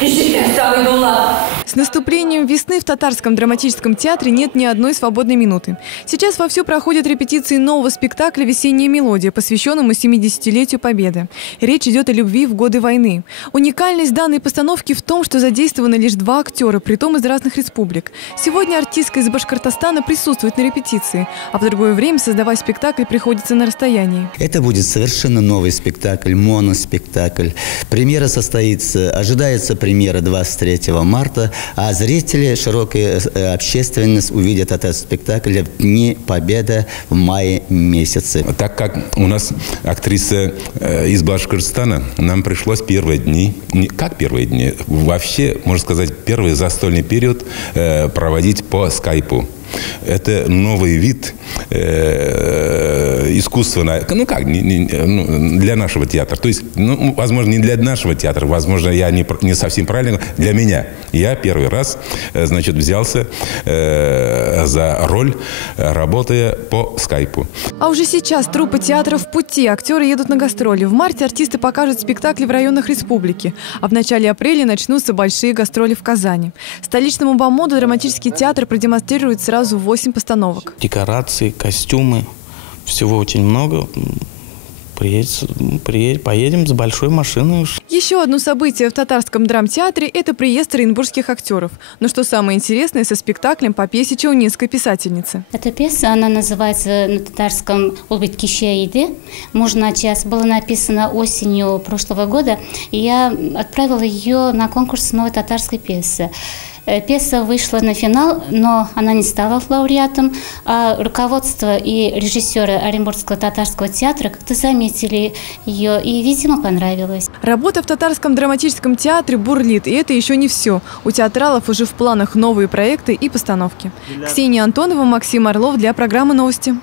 С наступлением весны в Татарском драматическом театре нет ни одной свободной минуты. Сейчас вовсю проходят репетиции нового спектакля «Весенняя мелодия», посвященному 70-летию Победы. Речь идет о любви в годы войны. Уникальность данной постановки в том, что задействованы лишь 2 актера, притом из разных республик. Сегодня артистка из Башкортостана присутствует на репетиции, а в другое время создавать спектакль приходится на расстоянии. Это будет совершенно новый спектакль, моноспектакль. Премьера ожидается премьера 23 марта, а зрители, широкая общественность увидят этот спектакль в Дни Победы в мае месяце. Так как у нас актриса из Башкортостана, нам пришлось первые дни, вообще, можно сказать, первый застольный период проводить по скайпу. Это новый вид искусства, для нашего театра. То есть, возможно, не для нашего театра, возможно, я не совсем правильно, для меня. Я первый раз, взялся за роль, работая по скайпу. А уже сейчас труппа театра в пути, актеры едут на гастроли. В марте артисты покажут спектакли в районах республики, а в начале апреля начнутся большие гастроли в Казани. Столичному бомонду драматический театр продемонстрирует сразу 8 постановок. Декорации, костюмы, всего очень много. Поедем с большой машиной. Еще одно событие в Татарском драмтеатре – это приезд оренбургских актеров. Но что самое интересное, со спектаклем по пьесе чаунинской писательницы. Эта пьеса, она называется на татарском «Улбит кишеиды». Можно час. Была написана осенью прошлого года. И я отправила ее на конкурс новой татарской пьесы. Пьеса вышла на финал, но она не стала лауреатом. А руководство и режиссеры Оренбургского татарского театра как-то заметили ее и, видимо, понравилось. Работа в Татарском драматическом театре бурлит, и это еще не все. У театралов уже в планах новые проекты и постановки. Ксения Антонова, Максим Орлов для программы «Новости».